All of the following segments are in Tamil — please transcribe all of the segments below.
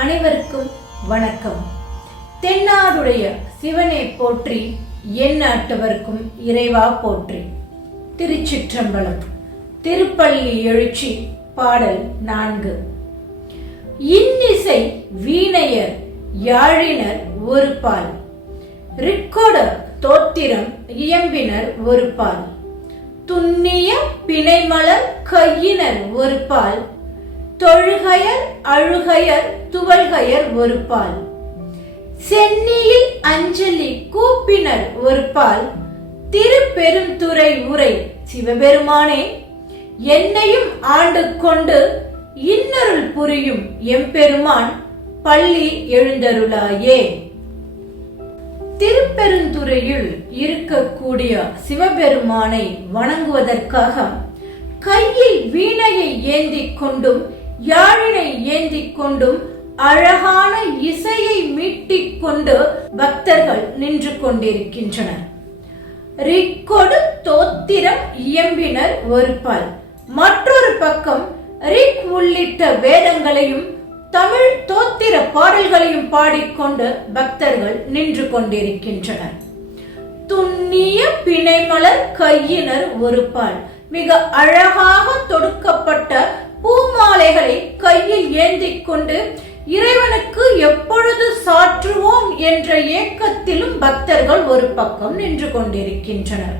அனைவருக்கும் வணக்கம். தென்னாடுடைய சிவனை போற்றி என் நாட்டவர்க்கும் இறைவா போற்றி. திருச்சிற்றம்பலம் திருப்பள்ளி எழுச்சி பாடல் நான்கு. இன்னிசை வீணையர் யாழினர் ஒரு பால். ரிக்கோட தோத்திரம் இயம்பினர் ஒரு பால். துண்ணிய பிணைமலர் கையினர் ஒரு பால். தொழுகையர் அழுகையர் துவல்கையர் ஒருபால். சென்னியில் அஞ்சலி கூப்பினர் ஒருப்பால் திருப்பெருந்துறை உரை சிவபெருமானே என்னையும் ஆண்டு கொண்டு இன்னருள் புரியும் எம்பெருமான் பள்ளி எழுந்தருளாயே. திருப்பெருந்துறையில் இருக்கக்கூடிய சிவபெருமானை வணங்குவதற்காக கையில் வீணையை ஏந்திக் கொண்டும் யாழினை ஏந்திக் கொண்டும் அழகான இசையை மீட்டிக் கொண்டு பக்தர்கள் நின்று கொண்டிருக்கின்றனர். ரிக்கொடு தோத்திரம் இயம்பினர் ஒரு பால் மற்றொரு பக்கம் ரிக் உள்ளிட்ட வேதங்களையும் தமிழ் தோத்திர பாடல்களையும் பாடிக்கொண்டு பக்தர்கள் நின்று கொண்டிருக்கின்றனர். துண்ணிய பிணைமலர் கையினர் ஒரு பால் மிக அழகாக தொடுக்கப்பட்ட பூமாலைகளை கையில் ஏந்திக் கொண்டு இறைவனுக்கு எப்பொழுது சாற்றுவோம் என்ற ஏக்கத்திலும் பக்தர்கள் ஒரு பக்கம் நின்று கொண்டிருக்கின்றனர்.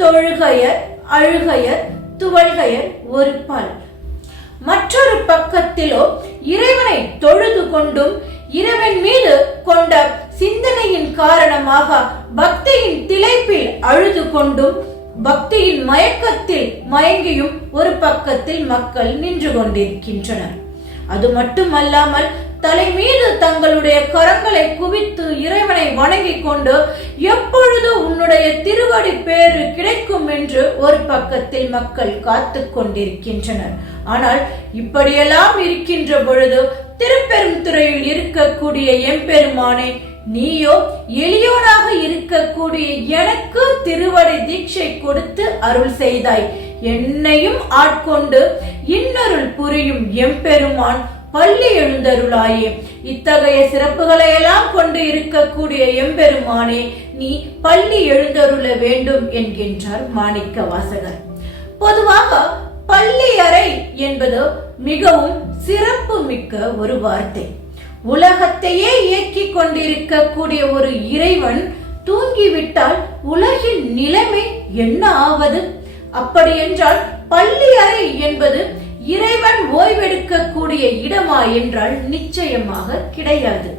தொழுகையர் அழுகையர் துவழ்கையர் ஒரு பால். மற்றொரு பக்கத்திலோ இறைவனை தொழுது கொண்டும் இறைவன் மீது கொண்ட சிந்தனையின் காரணமாக பக்தியின் திளைப்பில் அழுது கொண்டும் பக்தியின் மயக்கத்தில் மயங்கியும் ஒரு பக்கத்தில் மக்கள் நின்று கொண்டிருக்கின்றனர். அது மட்டுமல்லாமல் தலை மீது தங்களுடைய கரங்களை குவித்து இறைவனை வணங்கிக் கொண்டு எப்பொழுது உன்னுடைய திருவடி பேறு கிடைக்கும் என்று ஒரு பக்கத்தில் மக்கள் காத்து கொண்டிருக்கின்றனர். ஆனால் இப்படியெல்லாம் இருக்கின்ற பொழுது திருப்பெருந்துறையில் இருக்கக்கூடிய எம்பெருமானே நீயோ எளியோனாக இருக்கக்கூடிய எனக்கு திருவடி தீட்சை கொடுத்து அருள் செய்தாய். என்னையும் ஆட்கொண்டு இன்னருள் புரியும் எம்பெருமான் பள்ளி எழுந்தருளாயே. இத்தகைய சிறப்புகளை எல்லாம் கொண்டு இருக்கக்கூடிய எம்பெருமானே நீ பள்ளி எழுந்தருள வேண்டும் என்கின்றார் மாணிக்க வாசகர். பொதுவாக பள்ளி அறை என்பது மிகவும் சிறப்பு மிக்க ஒரு வார்த்தை. உலகத்தையே இயக்கிக் கொண்டிருக்கக்கூடிய ஒரு இறைவன் தூங்கிவிட்டால் உலகின் நிலைமை என்ன ஆவது? அப்படி என்றால் பள்ளி அறை என்பது இறைவன் ஓய்வெடுக்கக்கூடிய இடமா என்றால் நிச்சயமாக கிடையாது.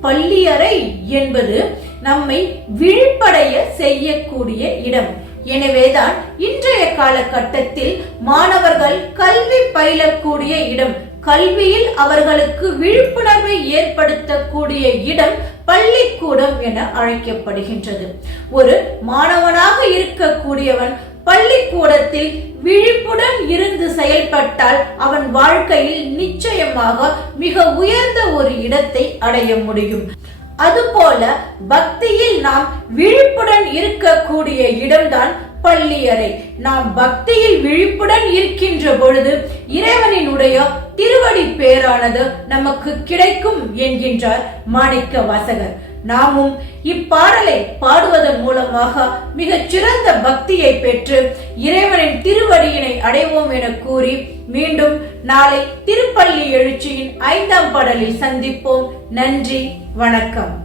பள்ளி அறை என்பது நம்மை விழிப்படைய செய்யக்கூடிய இடம். எனவேதான் இன்றைய காலகட்டத்தில் மாணவர்கள் கல்வி பயிலக்கூடிய இடம். கல்வியில் அவர்களுக்கு விழிப்புணர்வை ஏற்படுத்தக்கூடிய இடம் பள்ளிக்கூடம் என அழைக்கப்படுகின்றது. ஒரு மாணவனாக இருக்கக்கூடியவன் பள்ளிக்கூடத்தில் விழிப்புடன் இருந்து செயல்பட்டால் அவன் வாழ்க்கையில் நிச்சயமாக மிக உயர்ந்த ஒரு இடத்தை அடைய முடியும். அதுபோல பக்தியில் நாம் விழிப்புடன் இருக்கக்கூடிய இடம்தான் பள்ளியறை. நாம் பக்தியில் விழிப்புடன் இருக்கின்ற பொழுது இறைவனினுடைய திருவடி பேரானது நமக்கு கிடைக்கும் என்கின்றார் மாணிக்க வாசகர். நாமும் இப்பாடலை பாடுவதன் மூலமாக மிகச் சிறந்த பக்தியை பெற்று இறைவனின் திருவடியினை அடைவோம் என கூறி மீண்டும் நாளை திருப்பள்ளி எழுச்சியின் ஐந்தாம் பாடலில் சந்திப்போம். நன்றி வணக்கம்.